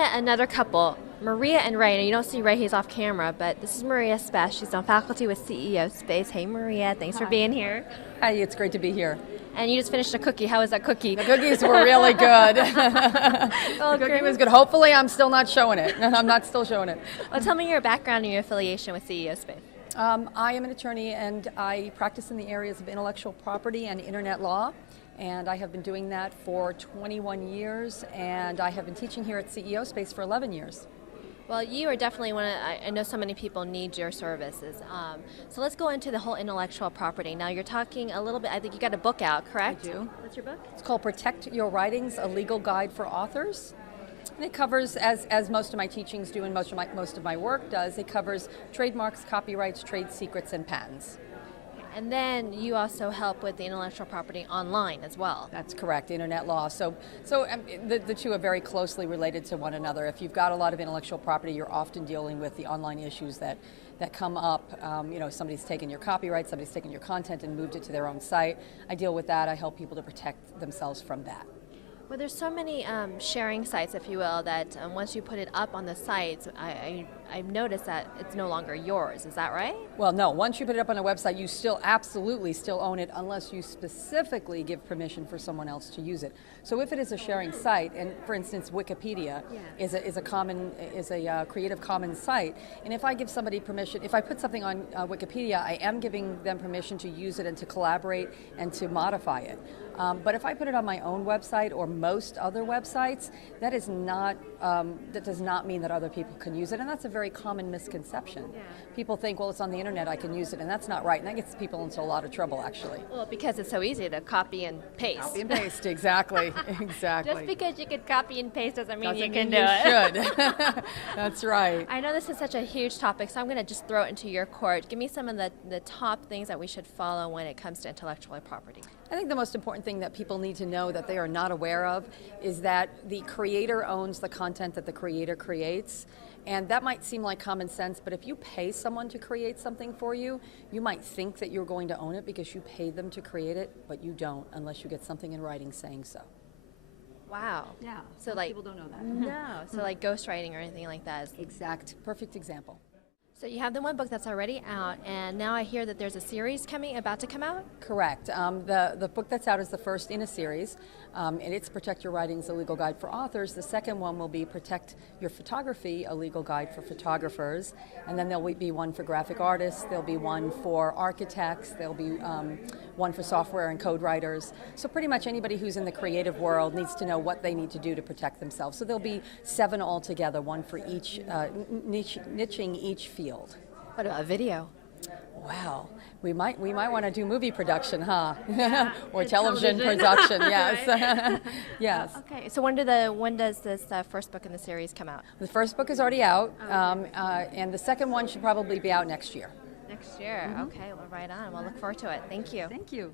met another couple, Maria and Ray. Now, you don't see Ray, he's off camera, but this is Maria Speth. She's on faculty with CEO Space. Hey, Maria, thanks for being here. Hi, it's great to be here. And you just finished a cookie. How was that cookie? The cookies were really good. Oh, the cookie was good. Hopefully, I'm still not showing it. I'm not still showing it. Well, tell me your background and your affiliation with CEO Space. I am an attorney, and I practice in the areas of intellectual property and internet law. And I have been doing that for 21 years, and I have been teaching here at CEO Space for 11 years. Well, you are definitely one of, I know so many people need your services. So let's go into the whole intellectual property. Now you're talking a little bit, I think you got a book out, correct? I do. What's your book? It's called Protect Your Writings, a Legal Guide for Authors. And it covers, as most of my teachings do and most of my work does, it covers trademarks, copyrights, trade secrets, and patents. And then you also help with the intellectual property online as well. That's correct, internet law. So the two are very closely related to one another. If you've got a lot of intellectual property, you're often dealing with the online issues that come up. Somebody's taken your copyright, somebody's taken your content and moved it to their own site. I deal with that. I help people to protect themselves from that. Well, there's so many sharing sites, if you will, that once you put it up on the sites, I've noticed that it's no longer yours. Is that right? Well, no. Once you put it up on a website, you still absolutely still own it unless you specifically give permission for someone else to use it. So if it is a sharing site, and for instance, Wikipedia is a Creative Commons site, and if I give somebody permission, if I put something on Wikipedia, I am giving them permission to use it and to collaborate and to modify it. But if I put it on my own website or most other websites, that does not mean that other people can use it, and that's a very common misconception. Yeah. People think, well, it's on the internet, I can use it, and that's not right, and that gets people into a lot of trouble, actually. Well, because it's so easy to copy and paste. Copy and paste, exactly, exactly. Just because you can copy and paste doesn't mean you can do it. You should. That's right. I know this is such a huge topic, so I'm going to just throw it into your court. Give me some of the top things that we should follow when it comes to intellectual property. I think the most important thing that people need to know that they are not aware of is that the creator owns the content that the creator creates. And that might seem like common sense, but if you pay someone to create something for you, you might think that you're going to own it because you paid them to create it, but you don't unless you get something in writing saying so. Wow. Yeah, so like, people don't know that. No, so like ghostwriting or anything like that. Perfect example. So you have the one book that's already out, and now I hear that there's a series about to come out? Correct. The book that's out is the first in a series, and it's Protect Your Writings, a Legal Guide for Authors. The second one will be Protect Your Photography, a Legal Guide for Photographers, and then there'll be one for graphic artists, there'll be one for architects, there'll be one for software and code writers. So pretty much anybody who's in the creative world needs to know what they need to do to protect themselves. So there'll be 7 altogether, one for each, niching each field. What about video? Wow, we might want to do movie production, huh? Yeah, or television production, yes. Right? Yes. Okay, so when does this first book in the series come out? The first book is already out, okay. And the second one should probably be out next year. Next year, okay, well, right on. We'll look forward to it. Thank you. Thank you.